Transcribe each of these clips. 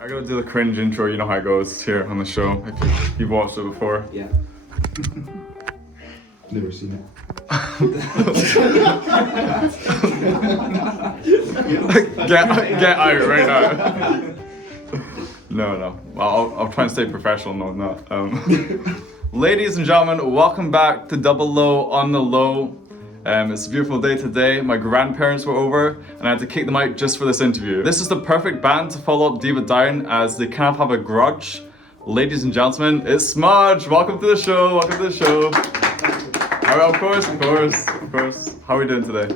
I gotta do the cringe intro, you know how it goes here on the show. If you've watched it before. Yeah. Never seen it. Get out right now. No. Well, I'll try and stay professional, no, not. Ladies and gentlemen, welcome back to DoubleO on the Low. It's a beautiful day today. My grandparents were over and I had to kick them out just for this interview. This is the perfect band to follow up Diva down as they kind of have a grudge. Ladies and gentlemen, it's Smuj. Welcome to the show. Of course. How are we doing today?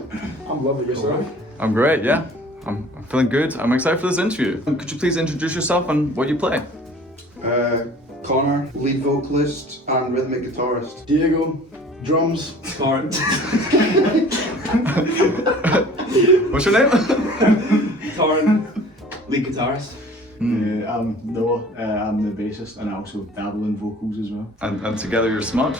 I'm lovely, yourself? I'm great, yeah. I'm feeling good. I'm excited for this interview. Could you please introduce yourself and what you play? Connor, lead vocalist and rhythmic guitarist. Diego, drums. Torrent. What's your name? Torrent, lead guitarist. I'm Noah, I'm the bassist and I also dabble in vocals as well. And together you're Smuj.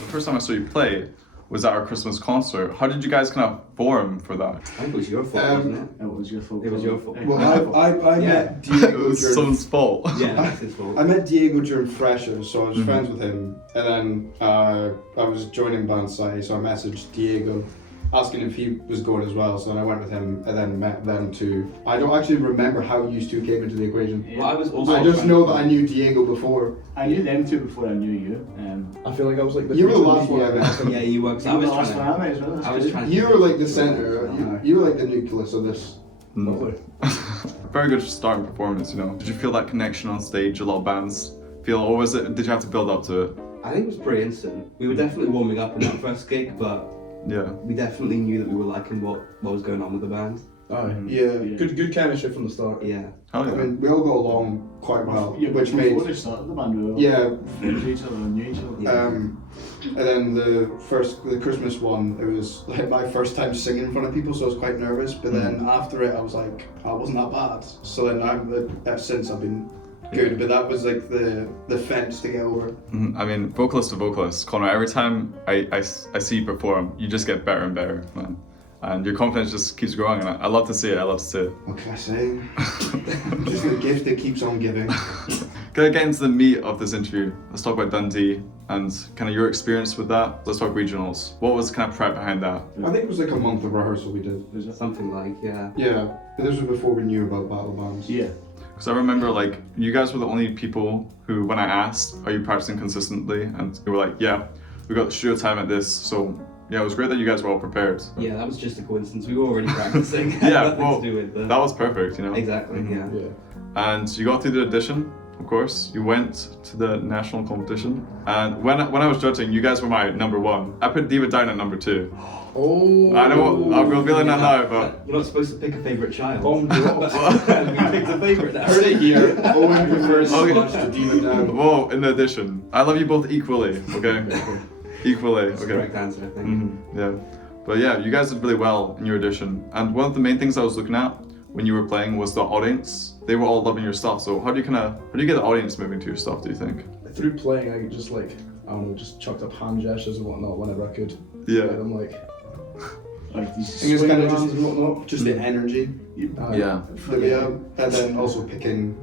The first time I saw you play was at our Christmas concert. How did you guys kind of form for that? I think it was your fault, wasn't it? It was your fault. It was your fault. Well, I Yeah. met Diego It was during... someone's fault. Yeah, that's his fault. I met Diego during Freshers, so I was friends with him. And then I was joining band side, so I messaged Diego asking if he was going as well. So then I went with him and then met them too. I don't actually remember how you two came into the equation. Well, I was also. I just know that I knew Diego before. I knew them two before I knew you. I feel like I was like the You were the last one I met. Yeah, you were. 'Cause I You was were the last trying one I to. met as well, that's I was good. trying to. You were like the center. You were like the nucleus of this. Lovely. Very good starting performance, you know. Did you feel that connection on stage? A lot of bands feel, or was it? Did you have to build up to it? I think it was pretty instant. We were definitely warming up in that first gig, but Yeah. we definitely knew that we were liking what was going on with the band. Yeah. Good chemistry from the start. Yeah. Hell I yeah. mean, we all got along quite well, Yeah, which before made... they started the band, we were all Yeah. friends with each other and knew each other. Yeah. And then the Christmas one, it was like my first time singing in front of people, so I was quite nervous. But then after it, I was like, I wasn't that bad. So then since I've been good, but that was like the fence to get over. I mean, vocalist to vocalist, Connor, every time I see you perform, you just get better and better, man. And your confidence just keeps growing, and I love to see it, What can I say? Just the gift that keeps on giving. Gonna get into the meat of this interview. Let's talk about Dundee and kind of your experience with that. Let's talk regionals. What was kind of prep behind that? I think it was like a month of rehearsal we did. Something like, yeah. Yeah, but this was before we knew about battle bands. Yeah. Because I remember, like, you guys were the only people who, when I asked, are you practicing consistently? And you were like, yeah, we got the studio time at this. So, yeah, it was great that you guys were all prepared. Yeah, that was just a coincidence. We were already practicing. Yeah, Nothing well, to do with that was perfect, you know? Exactly, yeah. And you got through the audition, of course. You went to the national competition. And when I was judging, you guys were my number one. I put Diva down at number 2. Oh. I know what, I'm revealing that now, but... You're not supposed to pick a favourite child. Bomb drop. We picked a favourite now. Heard it here. Owen prefers Okay. Smuj to Diva down. Whoa, in the audition. I love you both equally, okay? Equally, That's the okay. correct answer, I think. Yeah. But yeah, you guys did really well in your audition. And one of the main things I was looking at when you were playing was the audience. They were all loving your stuff. So how do you get the audience moving to your stuff, do you think? Through playing, I just just chucked up hand gestures and whatnot whenever I could. Yeah. And I'm like, Like these I think it's swing kind of arounds just, and whatnot. just the energy Yeah. that we have, and then also picking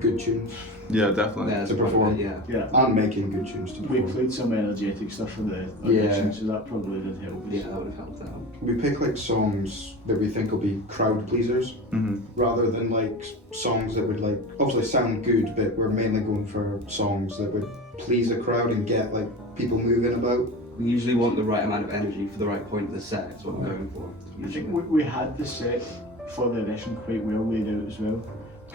good tunes Yeah, definitely. Yeah, that's to part of perform. it, yeah. Yeah. and making good tunes to We perform. played some energetic stuff for the Yeah. audition, so that probably did help us. Yeah, that would have helped out. We pick like songs that we think will be crowd pleasers, rather than like songs that would like obviously sound good, but we're mainly going for songs that would please a crowd and get like people moving about. We usually want the right amount of energy for the right point of the set, is what we're going for. I think we had the set for the audition quite well laid out as well.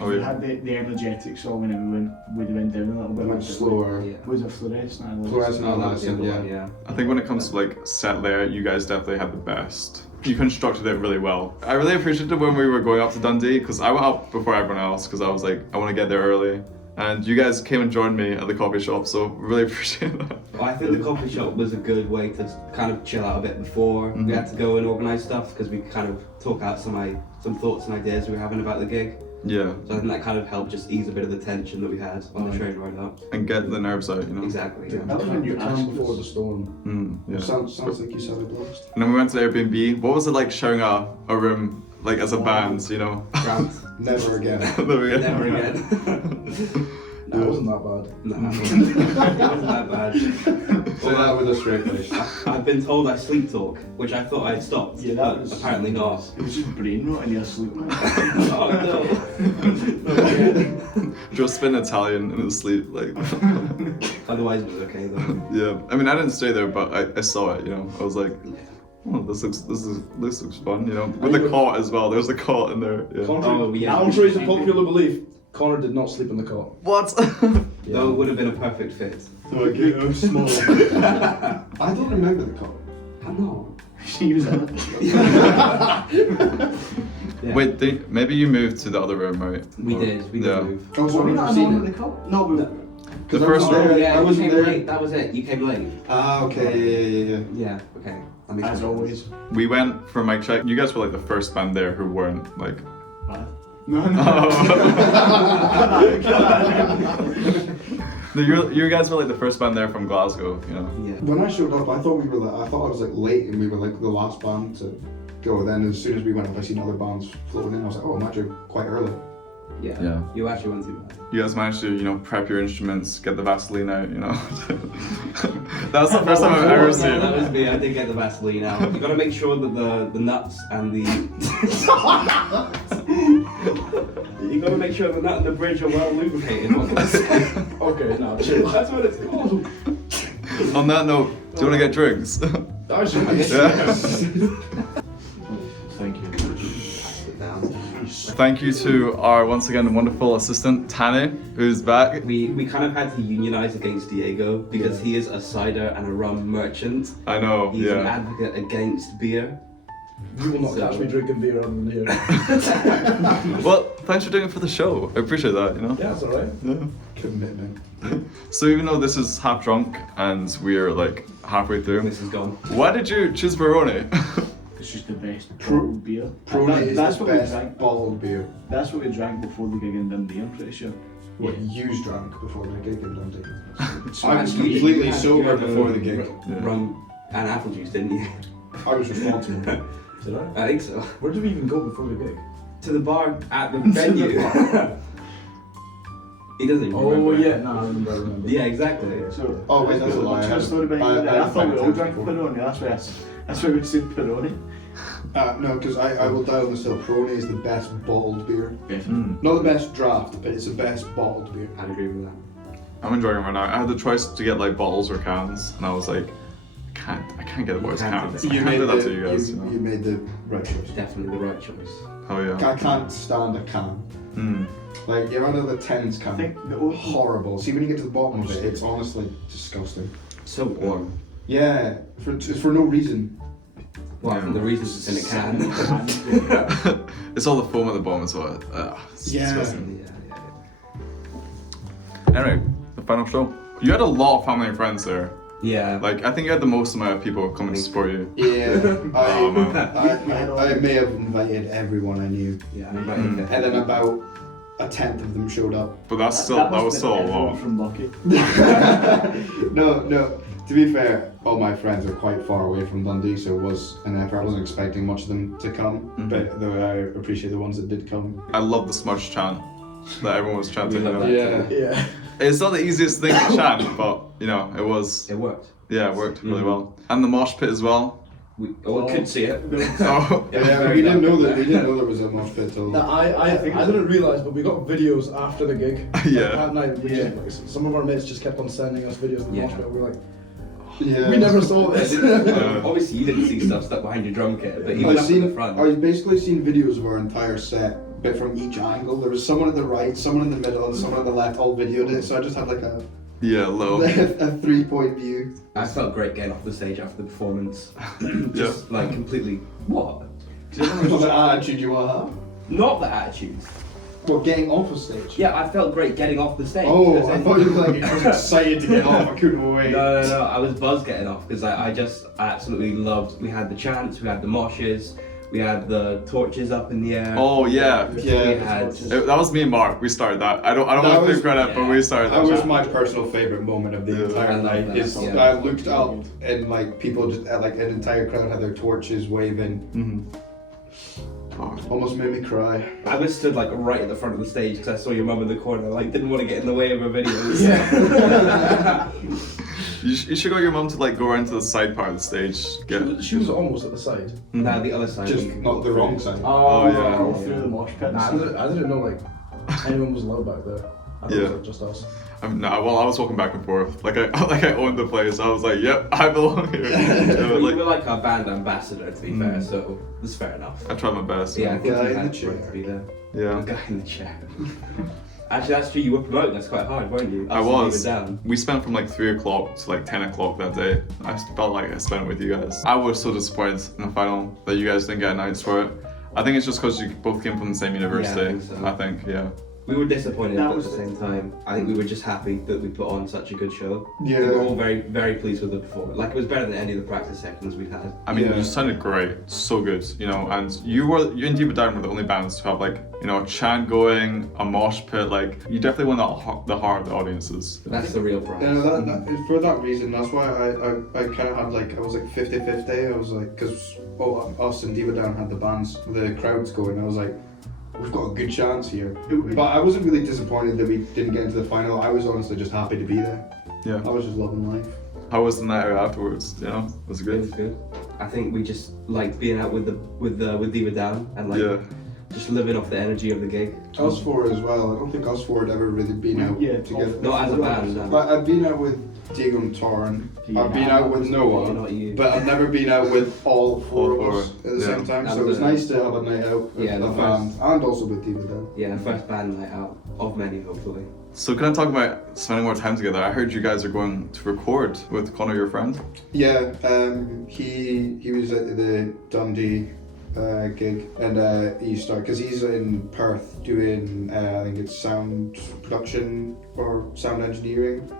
Oh, We yeah. had the energetic song and we went down a little It bit. went slower. Yeah. Was it fluorescent? Fluorescent. Oh, that was the other Yeah. one, yeah. I think when it comes to like set layout, you guys definitely had the best. You constructed it really well. I really appreciated when we were going up to Dundee because I went up before everyone else because I was like, I want to get there early. And you guys came and joined me at the coffee shop, so really appreciate that. Well, I think the coffee shop was a good way to kind of chill out a bit before we had to go and organise stuff, because we could kind of talk out some thoughts and ideas we were having about the gig. Yeah. So I think that kind of helped just ease a bit of the tension that we had on the train ride up. And get the nerves out, you know? Exactly. The Yeah. That was when you calm asked before us. the storm. Yeah. Sounds like you sounded lost. And then we went to the Airbnb. What was it like sharing a room, like as a band, you know? Cramped. Never again. There we go. Never again. No, it wasn't that bad. No, it wasn't that bad. Say that with a straight face. I've been told I sleep talk, which I thought I'd stopped, Yeah, that but was apparently not. It was just brain rot in your sleep. Oh no. Just been Italian in his sleep, like. Otherwise it was okay though. Yeah. I mean, I didn't stay there, but I saw it, you know? I was like, oh, this looks fun, you know? With the cot as well. There's a cot in there. Yeah. Oh, yeah. Contrary to popular belief, Connor did not sleep in the cot. What? Though it would have been a perfect fit. Okay, I'm small. I don't remember the call. I know. She was in it. Yeah. Wait, maybe you moved to the other room, right? We did Yeah. move. Oh, so Were we we've not seen alone it. in the car? No, we The I first was room. there. Oh yeah, I you wasn't came there. late. That was it. You came late. Ah, okay, yeah. Yeah. Okay. That makes As sense. always. We went for mic check. You guys were like the first band there who weren't like. No, No, you guys were like the first band there from Glasgow, you know. Yeah. When I showed up, I thought I was like late and we were like the last band to go. Then as soon as we went up, I seen other bands floating in. I was like, oh, I'm actually quite early. Yeah. Yeah. You actually went too bad. You guys managed to, you know, prep your instruments, get the Vaseline out, you know. That's the first time I've ever No, seen. that was me. I did get the Vaseline out. You got to make sure that the nuts and the you got to make sure the nut and the bridge are well lubricated. What can I say? Okay, now chill. That's what it's called. On that note, do you want to get drinks? Thank you. Sit down. Thank you to our once again wonderful assistant Tane, who's back. We kind of had to unionize against Diego because he is a cider and a rum merchant. I know, He's an yeah. advocate against beer. You will not catch me drinking beer other than here. Well, thanks for doing it for the show. I appreciate that, you know. Yeah, it's alright. Yeah. Commitment. So even though this is half drunk and we're like halfway through, This is gone. why did you choose Baroni? It's just the best Pro- bottled beer. Prony is That's the what we best drank. bottled beer. That's what we drank before the gig in Dundee, I'm pretty sure. What you drank before the gig in Dundee? I was Actually, you completely had- sober you had, before the gig. Rum and apple juice, didn't you? I was responsible. Did I? I think so. Where did we even go before the gig? To the bar at the venue. He doesn't even Oh remember. yeah, no, I remember. Yeah, exactly. So, Oh, wait, that's a lie. What's your story behind that? I thought we all drank Peroni, that's why we said Peroni. No, because I will die on the still. Peroni is the best bottled beer. Definitely. Not the best draft, but it's the best bottled beer. I'd agree with that. I'm enjoying it right now. I had the choice to get like bottles or cans, and I was like, I can't get the boys can't cans. do I can't do that to you guys. You You know? made the right choice. Definitely the right choice. Oh yeah. I can't stand a can. Mm. Like, you're under the tens I can. think the only Horrible. See, when you get to the bottom of it, it's honestly disgusting. So warm. Yeah, for no reason. Well, from the reasons it's in a can. It's all the foam at the bottom as well. It's Yeah. disgusting. Yeah. Anyway, the final show. You had a lot of family and friends there. Yeah. Like, I think you had the most amount of people coming to support you. Yeah, Oh, man. I may have invited everyone I knew, Yeah, I'm inviting them. and then about a tenth of them showed up. But that was still a lot. from Lucky. No. To be fair, all my friends are quite far away from Dundee, so it was an effort. I wasn't expecting much of them to come, but though I appreciate the ones that did come. I love the smudge chant that everyone was chanting. We love you that. know? Yeah. Yeah. It's not the easiest thing to chant, but you know, it was. It worked. Yeah, it worked really well. And the mosh pit as well. We could see it. Oh, Yeah, we didn't know that. We didn't know there was a mosh pit till. No, I didn't realise, but we got videos after the gig. Yeah. At night, some of our mates just kept on sending us videos of the Yeah. mosh pit. We were like, Yeah. we never saw this. Obviously, you didn't see stuff stuck behind your drum kit, but even I've up in the seen. front. I've basically seen videos of our entire set, but from each angle. There was someone at the right, someone in the middle, and someone on the left. All videoed it, so I just had like a yeah, low. a 3-point view. I felt great getting off the stage after the performance. Yeah. Just like completely. What? What attitude you want to have? Not the attitude. Well, getting off the stage. Yeah, I felt great getting off the stage. Oh, As I in- thought you were like, I was excited to get off. I couldn't wait. No, I was buzzed getting off because I absolutely loved. We had the chants, we had the moshes, we had the torches up in the air. Oh yeah. Yeah. We had. That was me and Mark. We started that. I don't That want to was- take credit, but we started That that. was my personal favorite moment of the Yeah. I entire love night. that, Is yeah. I looked up and like people just like an entire crowd had their torches waving. Mhm. Oh. Almost made me cry. I was stood like right at the front of the stage because I saw your mum in the corner. Like didn't want to get in the way of her videos. You should get your mum to like go around to the side part of the stage. Get. She was almost at the side. Nah, the other side. Just we could not go the through. wrong side. Oh, yeah. Go through the mosh pits. Nah, I didn't know like anyone was allowed back there. I thought it was like just us. Well, I was walking back and forth. Like I owned the place. I was like, yep, I belong here. Well, you Like, were like our band ambassador, to be fair, so it's fair enough. I tried my best. Yeah, I think Guy you in had the chair. right to be there. Yeah. The guy in the chair. Actually, that's true. You were promoting us quite hard, weren't you? I Us and was. David Down. We spent from like 3 o'clock to like 10 o'clock that day. I felt like I spent it with you guys. I was so disappointed in the final that you guys didn't get nights for it. I think it's just because you both came from the same university. think so. I think, yeah. We were disappointed, That but at was the same time, I think we were just happy that we put on such a good show. Yeah. We were all very, very pleased with the performance. Like it was better than any of the practice sessions we've had. I mean, Yeah. you sounded great, so good, you know. And you and David Down were the only bands to have like, you know, a chant going, a mosh pit. Like, you definitely won the heart of the audiences. That's the real prize. Yeah, for that reason, that's why I kind of had like, I was like 50-50. I was like, because us and Diva Down had the crowds going. I was like, we've got a good chance here. But I wasn't really disappointed that we didn't get into the final. I was honestly just happy to be there. Yeah. I was just loving life. How was the night out afterwards? You know, was it It was good? good. I think we just liked being out with Diva Down and like Yeah. just living off the energy of the gig. Us four as well. I don't think us four had ever really been out together. Not as a band, no. Like, I've been out with Diego and Torrin. Yeah. I've been out with Noah. Not you. But I've never been out with all four All of us four, at the yeah. same time, That so it was was a- nice to have a night out with Yeah, a the band and also with Diva Down. Yeah, first band night out of many, hopefully. So can I talk about spending more time together? I heard you guys are going to record with Connor, your friend. Yeah, he was at the Dundee gig, and he started because he's in Perth doing I think it's sound production or sound engineering,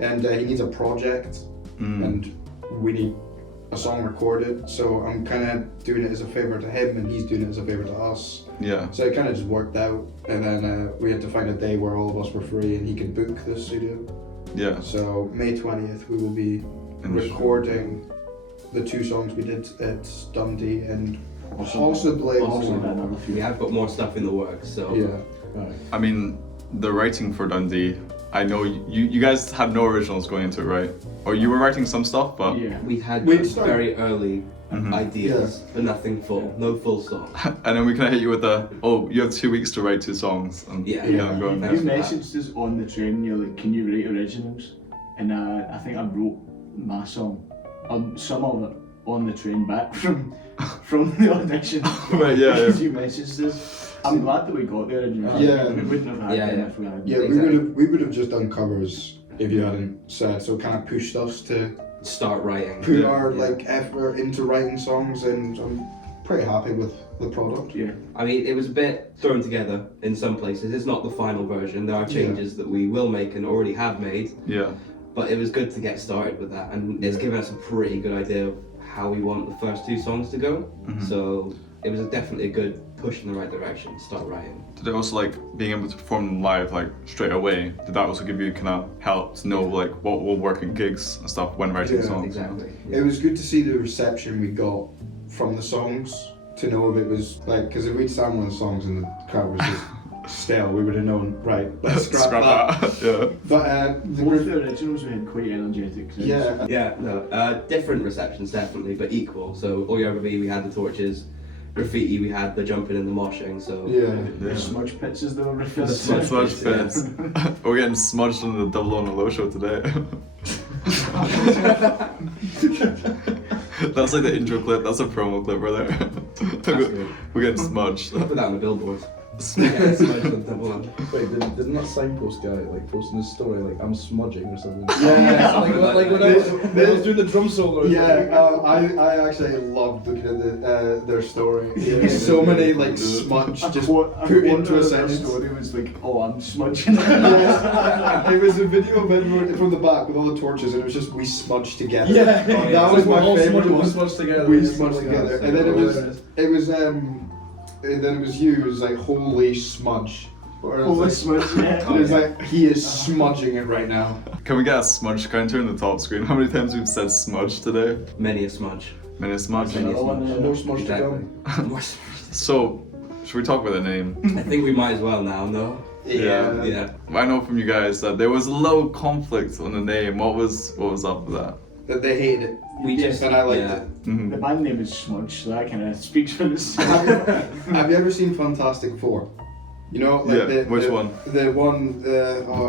and he needs a project, and we need a song recorded. So I'm kind of doing it as a favor to him, and he's doing it as a favor to us. Yeah. So it kind of just worked out, and then we had to find a day where all of us were free and he could book the studio. Yeah. So May 20th we will be In the recording the 2 songs we did at Dundee and possibly We have got more stuff in the works, so yeah. I mean, the writing for Dundee, I know you guys had no originals going into it, right? Or you were writing some stuff, but Yeah. we had We'd started- very early Mhm. ideas, but nothing full, no full song. and then we kind of hit you with the, oh, you have 2 weeks to write 2 songs, and Yeah. you got them going. Thanks You for that. messaged us on the train, you're like, can you write originals? And I think I wrote my song, some of it, on the train back from the audition. Right, yeah, Because you messaged us. I'm glad that we got the originals. Yeah. We wouldn't have had Yeah, them yeah. if we had. Yeah, Exactly. we would have just done covers if you hadn't said. So it kind of pushed us to Start writing. put Yeah. our Yeah. like effort into writing songs, and I'm pretty happy with the product. Yeah. I mean, it was a bit thrown together in some places. It's not the final version. There are changes that we will make and already have made. Yeah. But it was good to get started with that, and it's given us a pretty good idea of how we want the first 2 songs to go. Mhm. So it was definitely a good push in the right direction. Start writing. Did it also like being able to perform them live like straight away? Did that also give you kind of help to know like what will work in gigs and stuff when writing Yeah, songs? Exactly. It was good to see the reception we got from the songs, to know if it was like, because if we'd sang one of the songs and the crowd was just stale, we would have known, right, let's scrap that. Yeah. But Both the originals we had quite energetic. crowds. yeah, Yeah, no, different receptions definitely, but equal. So All You Ever Be, we had the torches. Graffiti, we had the jumping and the moshing. So yeah. The smudge pits as they were referred The to. Smudge fits. We're getting smudged on the Double on the Low show today. That's like the intro clip. That's a promo clip right there. good. We're getting smudged. Put that on the billboard. Yeah, smudge on double O. Wait, didn't that signpost guy like posting his story like I'm smudging or something? Yeah. like when I was doing the drum solo. Or something. I actually loved looking at their story. So many like smudge just put into a sentence. Story was like, oh, I'm smudging. Yes. It was a video of everyone from the back with all the torches, and it was just we smudged together. Yeah, That was my favorite one. We smudged together. We smudged together, and then it was you. It was like holy smudge. Or it was Holy like, smudge, yeah. It was like he is smudging it right now. Can we get a smudge counter in the top screen? How many times we've said smudge today? Many a smudge. Many smudge. Many a Another one, smudge. more smudge to Exactly. come. More smudge. So, should we talk about the name? I think we might as well now, no? Yeah. Yeah. I know from you guys that there was a little conflict on the name. What was up with that? That they hated it. We just And I liked yeah. it. Mhm. The band name is Smudge, so that kind of speaks for itself. Have you ever seen Fantastic Four? You know, like Yeah, which one? The one.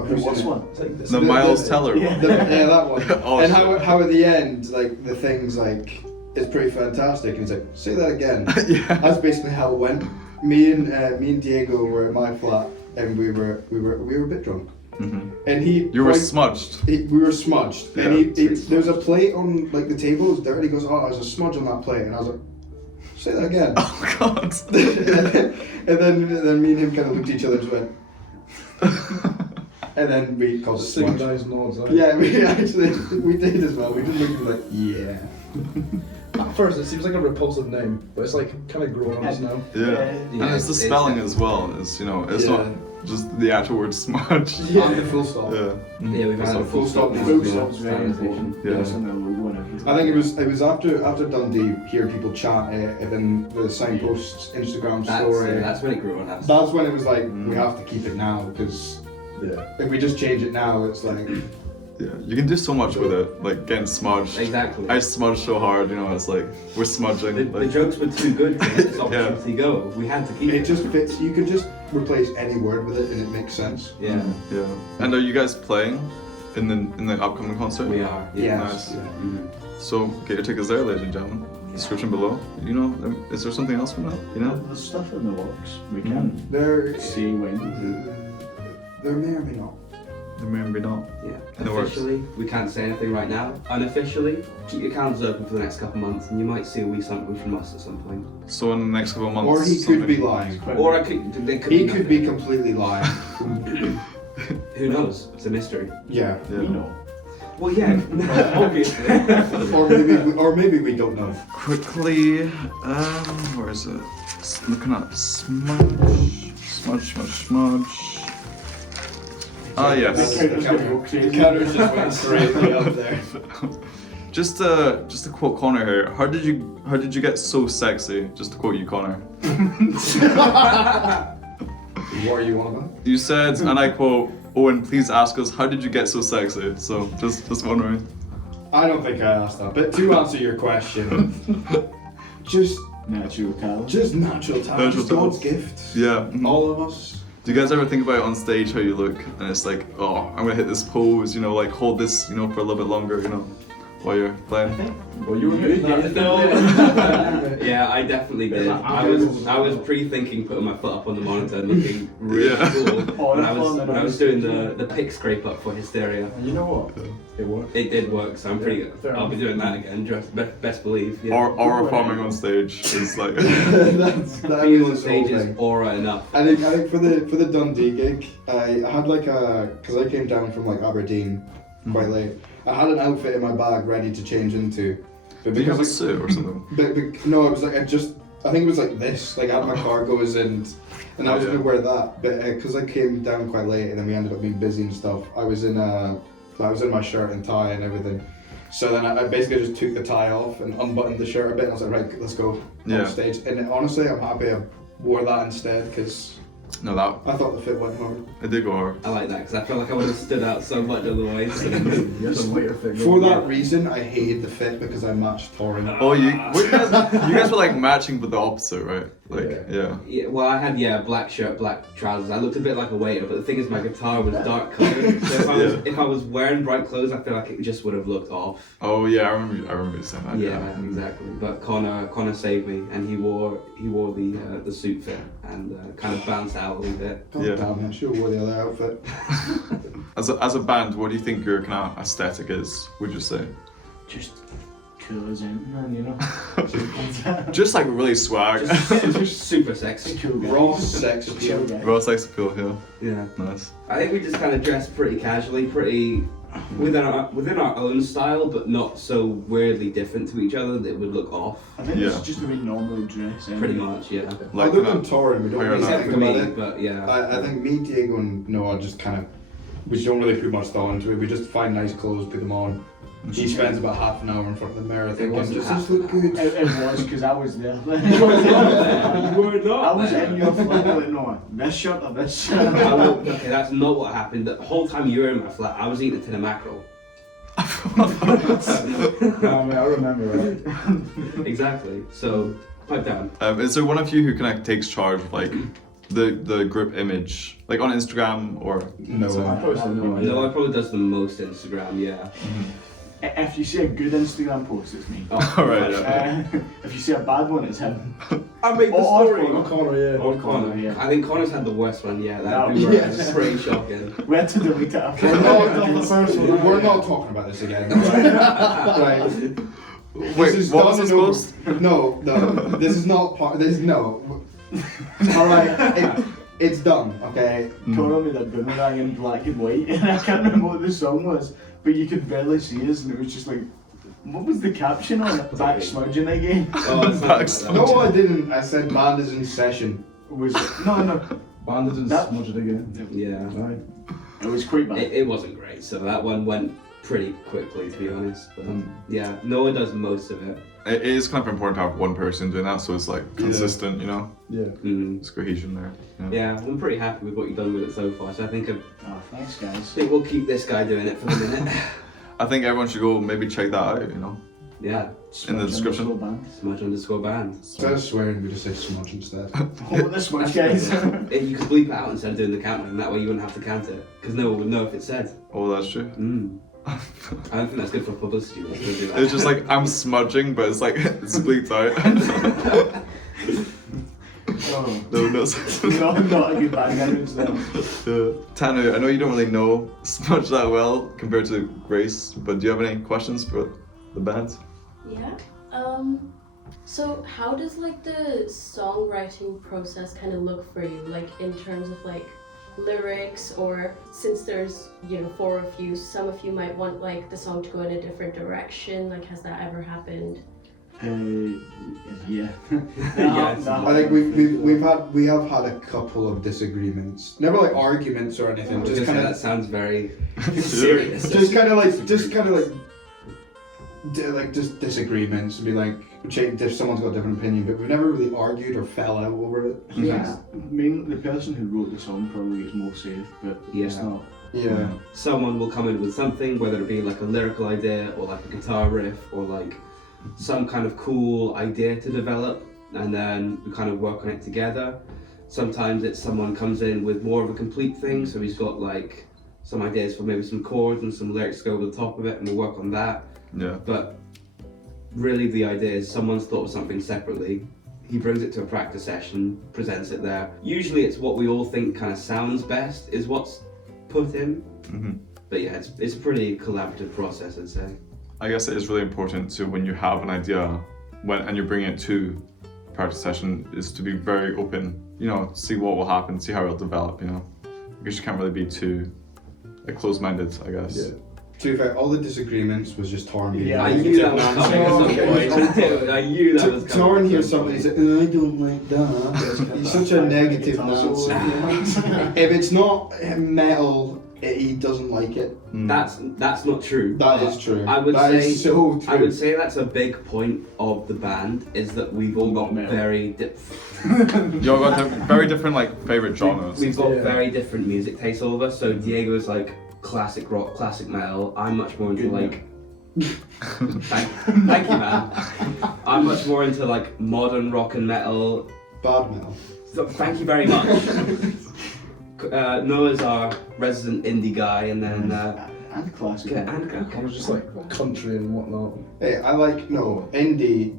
Who's What's in it? one? It's like this. The Miles Teller yeah. one. Yeah, that one. Oh, and shit. how at the end, like the things like it's pretty fantastic, and he's like, say that again. Yeah. That's basically how it went. Me and Diego were at my flat, and we were a bit drunk, Mhm. and he. You were quite- smudged. we were smudged, and Yeah. there was a plate on like the table. It was dirty. He goes, oh, there's a smudge on that plate, and I was like, say that again. Oh God. and then me and him kind of looked at each other and just went, and then we called it smudge. Synchronized nods. Yeah, we did as well. We just looked like, yeah. At first, it seems like a repulsive name, but it's like kind of growing on us now. Yeah. Yeah, And it's the it's spelling as well. It's it's Yeah. not just the actual word smudge. And the full stop. Yeah. Mhm. Yeah, we've had a full stop now. Full yeah, stop's very standardization. Yeah. That's on the logo and everything. I think it was after Dundee, hear people chat, and then the signposts, Instagram story. That's when it grew on us. That's when it was like, we have to keep it now, because Yeah. if we just change it now, it's like, Yeah. You can do so much with it, like getting smudged. Exactly. I smudged so hard, it's like we're smudging. The like, jokes were too good to let this opportunity go. We had to keep it it. just fits. You can just replace any word with it, and it makes sense. Yeah, Yeah. And are you guys playing in the upcoming concert? we are. Yeah. Nice. Yeah. Mhm. So get your tickets there, ladies and gentlemen. Description below. Is there something else from that? There's stuff in the works. We can't There, say when. there may or may not. There may or may not. Yeah. In the works. Officially, we can't say anything right now. Unofficially, keep your calendars open for the next couple of months, and you might see a wee something from us at some point. So in the next couple of months. Or he could be something- lying. Or I could. There could He be could be nothing. completely lying. Who knows? It's a mystery. Yeah. Yeah. We know. Well, yeah, obviously. Or maybe we don't know. Quickly, where is it? Looking at smudge. Ah, yes. The counter's just went straight way up there. Just to quote Connor here. How did you get so sexy? Just to quote you, Connor. What are you on about? You said, and I quote, Owen, please ask us, how did you get so sexy? So just wondering. I don't think I asked that, but to answer your question, just Natural talent. natural talent, Natural just God's talent. gift. Yeah. mhm. All of us. Do you guys ever think about it on stage how you look and it's like, oh, I'm gonna hit this pose, like hold this, for a little bit longer, while you're playing? Well, you were good. Yeah, I definitely did. I was pre-thinking putting my foot up on the monitor and looking really Yeah. cool when I was doing the pick scrape up for Hysteria. And you know what? It worked. It did work, so I'm pretty good. Fair I'll be doing that again. Best believe. Yeah. Or performing on stage is like, that Being was on his stage whole is thing. aura enough. I think for the Dundee gig, I had like because I came down from like Aberdeen quite late. I had an outfit in my bag ready to change into, but do you have a because suit or something? but no, it was like I think it was like this. Like I had my cargos and I was Yeah. gonna wear that, but because I came down quite late and then we ended up being busy and stuff. I was in my shirt and tie and everything. So then I basically just took the tie off and unbuttoned the shirt a bit. And I was like, right, let's go Yeah. on stage. And honestly, I'm happy I wore that instead because No, that I thought the fit went hard. it did go hard. I like that because I feel like I would have stood out so much otherwise. Yes, some lighter fit. For that reason, I hated the fit because I matched Torin. Oh, you guys were like matching but the opposite, right? Like, yeah. Yeah, well, I had black shirt, black trousers. I looked a bit like a waiter, but the thing is, my guitar was dark coloured. So if I was wearing bright clothes, I feel like it just would have looked off. Oh yeah, I remember you saying that. Yeah, exactly. But Connor saved me, and he wore the suit fit and kind of bounced out a little bit. God Yeah. damn it, I should have wore the other outfit. As a band, what do you think your kind of aesthetic is? Would you say? Just cool as anything, you know. Just like really swag. Just super sexy. Cool guy. Raw sex Chill appeal. guy. Raw sex appeal, yeah. Yeah. Nice. I think we just kind of dressed pretty casually, pretty within our own style, but not so weirdly different to each other that it would look off. I think Yeah. it's just the way normal dress. Pretty much, yeah. Like Other kinda than Torin, we don't higher really than Except think for about me, it. but yeah. I think me, Diego, and Noah just kind of, we don't really put much thought into it. We just find nice clothes, put them on. He spends about half an hour in front of the mirror thinking, wasn't does half this look good? It was because I was there. You were not I was there. in your flat like, no, this shirt or this shirt. Okay, that's not what happened. The whole time you were in my flat, I was eating a tin of mackerel. I remember, right? Exactly. So, pipe down. Is there one of you who kind of takes charge of like the group image, like on Instagram or? No. I probably said no. No, I probably does the most Instagram, yeah. If you see a good Instagram post, it's me. Alright, yeah. If you see a bad one, it's him. I made the Or story. Connor. Connor, yeah. Or Connor. Yeah. I think Connor's had the worst one, yeah. That No, would be yes. pretty shocking. We had to delete it after. We're not talking about this again. Right. Wait, what was this post? No, this is not part. This no. All right, it's done. Okay. Connor made a boomerang in black and white, and I can't remember what the song was, but you could barely see us, and it was just like, what was the caption on it? Back smudging again. Oh, it's Back not No, I didn't. I said band is in session. Was no. Banded and That- smudged again. Yeah. Right. It was quite bad. It wasn't great, so that one went pretty quickly, to be honest. But yeah, Noah does most of it. It is kind of important to have one person doing that, so it's like consistent, you know. Yeah. Mm. There's cohesion there. Yeah, I'm pretty happy with what you've done with it so far. So I think Thanks, guys. we'll keep this guy doing it for the minute. I think everyone should go maybe check that out, you know. Yeah, In the description. smudge_band. Instead of swearing, we just say smudge instead. Oh, this much, guys. You could bleep it out instead of doing the countdown. That way you wouldn't have to count it, because no one would know if it said. Oh, that's true. I don't think that's good for publicity. Let's go do that. It's just like I'm smudging, but it's like it's bleeped out. Oh. No, no. No, not a good band image then. Tanu, I know you don't really know Smudge that well compared to Grace, but do you have any questions for the band? Yeah. So how does like the songwriting process kind of look for you? Like in terms of like lyrics, or since there's, you know, 4 of you, some of you might want like the song to go in a different direction. Like, has that ever happened? Yeah. Yes. I think we have had a couple of disagreements. Never like arguments or anything. Just kind that of sounds very serious. just disagreements and be like, if someone's got a different opinion, but we've never really argued or fell out over it. Yeah. I mean, the person who wrote the song probably gets more safe, but it's Yeah. not. Yeah. Someone will come in with something, whether it be like a lyrical idea or like a guitar riff or like some kind of cool idea to develop, and then we kind of work on it together. Sometimes it's someone comes in with more of a complete thing, so he's got like some ideas for maybe some chords and some lyrics to go over the top of it, and we'll work on that. Yeah. But really the idea is someone's thought of something separately, he brings it to a practice session, presents it there. Usually it's what we all think kind of sounds best is what's put in. But yeah, it's a pretty collaborative process, I'd say. I guess it is really important to, when you have an idea and you're bringing it to practice session, is to be very open, you know, see what will happen, see how it'll develop, you know. Because you can't really be too close-minded, I guess. Yeah. To be fair, all the disagreements was just Torn being Yeah, I like, knew that was "It's coming at a some man." point. I knew that was coming. Torn at hears some something, he's point. like, I don't like that. He's such a negative Nancy. If it's not metal he doesn't like it. That's not true. That but is true. I would That say is so true. I would say that's a big point of the band is that we've all got Metal. very You all got very different like favorite genres. we've got Yeah. very different music tastes, all of us. So Diego's like classic rock, classic metal. I'm much more into Good like. Thank you, man. I'm much more into like modern rock and metal. Bad metal. So, thank you very much. Noah's our resident indie guy, and then And classic. I was just like country and whatnot. Hey, I like indie.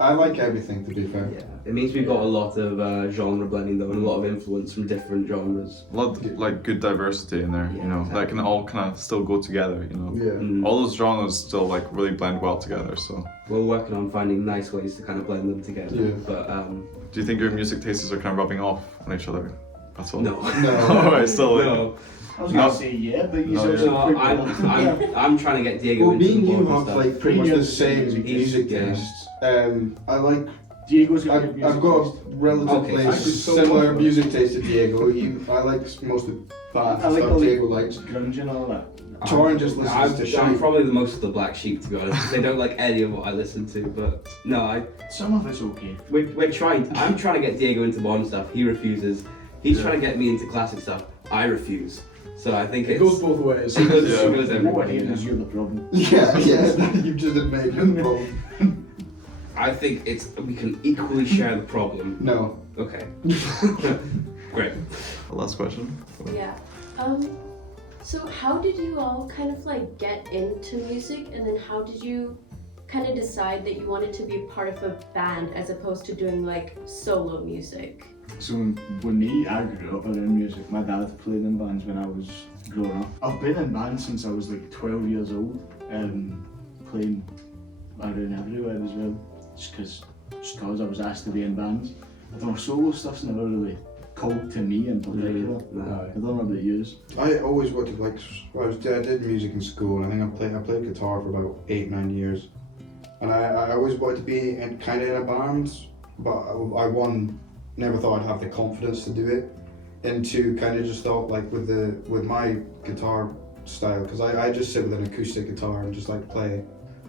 I like everything, to be fair. yeah, it means we've got a lot of genre blending though, and a lot of influence from different genres. A lot of, like good diversity in there, Yeah, you know, that can all kind of still go together, you know. Yeah. Mm. All those genres still like really blend well together. So, We're working on finding nice ways to kind of blend them together. Yeah. But do you think your music tastes are kind of rubbing off on each other? That's all. no. No. Alright, still. No, I was No. gonna say yeah, but you No, said yeah. no, I'm trying to get Diego Well, into me and the you board have and stuff. like pretty much the He's- same music yeah. tastes. I like. Diego's got good I've music got taste. relatively Okay, actually so similar much. music taste to Diego. I like most of the bands I like stuff all the Diego likes. grunge and all that. Torrin just listens to I'm shit. probably the most of the black sheep, to be honest, 'cause they don't like any of what I listen to. But no, Some of it's okay. we're trying. I'm trying to get Diego into modern stuff. He refuses. He's Yeah. trying to get me into classic stuff. I refuse. So I think It it's goes both ways. it goes, Yeah. it goes What everybody. hate is you're the problem. Yeah, you've just admitted the problem. I think we can equally share the problem. No. Okay. Great. Last question. Yeah. So how did you all kind of like get into music, and then how did you kind of decide that you wanted to be part of a band as opposed to doing like solo music? So with me, I grew up around music. My dad played in bands when I was growing up. I've been in bands since I was like 12 years old, playing around everywhere as well. Just cause I was asked to be in bands. I don't know, solo stuff's never really called to me in particular. No. I don't know about yous. I always wanted like I did music in school. And I think I played guitar for about 8-9 years, and I always wanted to be kind of in a band, but never thought I'd have the confidence to do it. And two, kind of just thought like with my guitar style, because I just sit with an acoustic guitar and just like play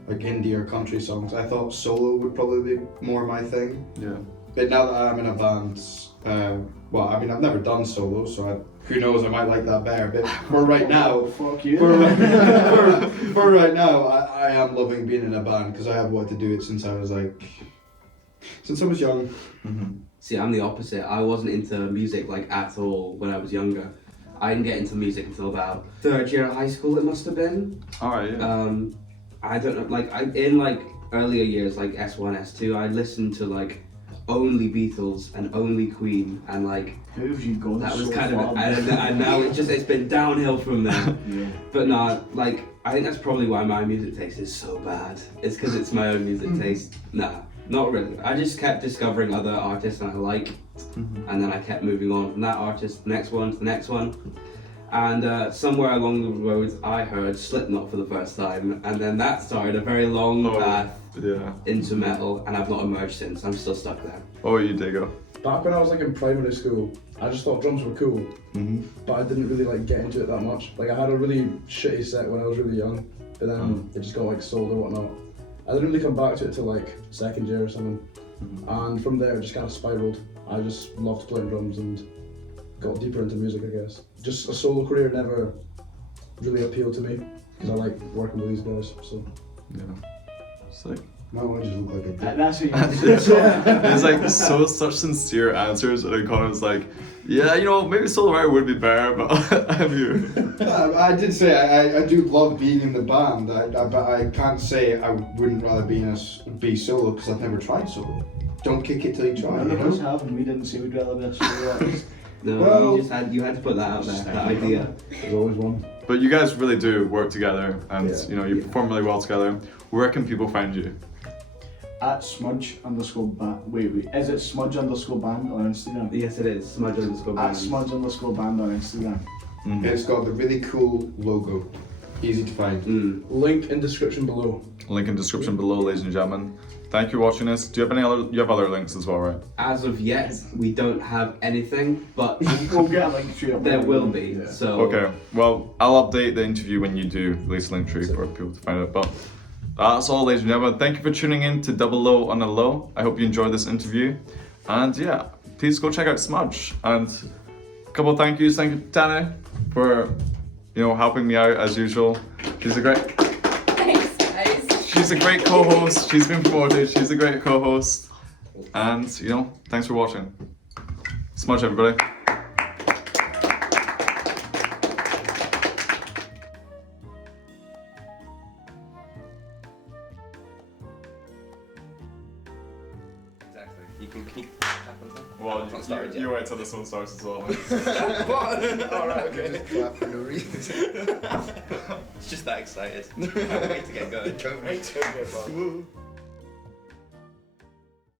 like indie or country songs. I thought solo would probably be more my thing. Yeah. But now that I'm in a band, well, I mean, I've never done solo, so who knows, I might like that better. But for right now, Fuck you. for right now, I am loving being in a band because I have wanted to do it since I was young. Mm-hmm. See, I'm the opposite. I wasn't into music like at all when I was younger. I didn't get into music until about third year of high school. It must have been. Alright, yeah. I don't know. Like in like earlier years, like S1, S2, I listened to like only Beatles and only Queen, and like How have you gone that was so kind far? of. And now it's been downhill from there. Yeah. But no, like I think that's probably why my music taste is so bad. It's because it's my own music taste. Nah, not really. I just kept discovering other artists and I like, and then I kept moving on from that artist, the next one to the next one. And somewhere along the road, I heard Slipknot for the first time, and then that started a very long Oh. path Yeah. into metal, and I've not emerged since. I'm still stuck there. Oh, you Diego. Back when I was like in primary school, I just thought drums were cool, Mm-hmm. but I didn't really like get into it that much. Like I had a really shitty set when I was really young, but then it just got like sold or whatnot. I didn't really come back to it till like second year or something, and from there it just kind of spiraled. I just loved playing drums and got deeper into music, I guess. Just a solo career never really appealed to me because I like working with these guys. So Yeah. It's like My one just look like a dick. That's what you it's like such sincere answers, and then Connor's like, yeah, you know, maybe solo writer would be better, but I'm here. I did say I do love being in the band, but I can't say I wouldn't rather be solo because I've never tried solo. Don't kick it till you try. None You of us know? have, and we didn't say we'd rather be a solo artist. No, Well- you had to put that out there. That idea. there's always one. But you guys really do work together, and Yeah. you know you perform really well together. Where can people find you? At smuj_band. Wait, is it smuj_band on Instagram? Yes, it is. Smudge_band. At smuj_band on Instagram. It's got the really cool logo. Easy to find. Link in description below. Link in description below, ladies and gentlemen. Thank you for watching this. Do you have any other? You have other links as well, right? As of yet, we don't have anything, but We'll get a link tree up there will be. Yeah. So Okay. Well, I'll update the interview when you do release link tree for people to find out. But that's all, ladies and gentlemen. Thank you for tuning in to DoubleO on the Low. I hope you enjoyed this interview. And yeah, please go check out Smudge. And a couple of thank yous. Thank you, Tana, for helping me out as usual. She's a great. Thanks, guys. She's a great co-host. She's been promoted. She's a great co-host. And thanks for watching. Smudge, everybody. Exactly. Can you tap on that? Well, It's not started yet. you wait till this one starts as well. Alright, okay. Just clap for no reason. It's just that excited. Can't wait to get going. Right, so good, man.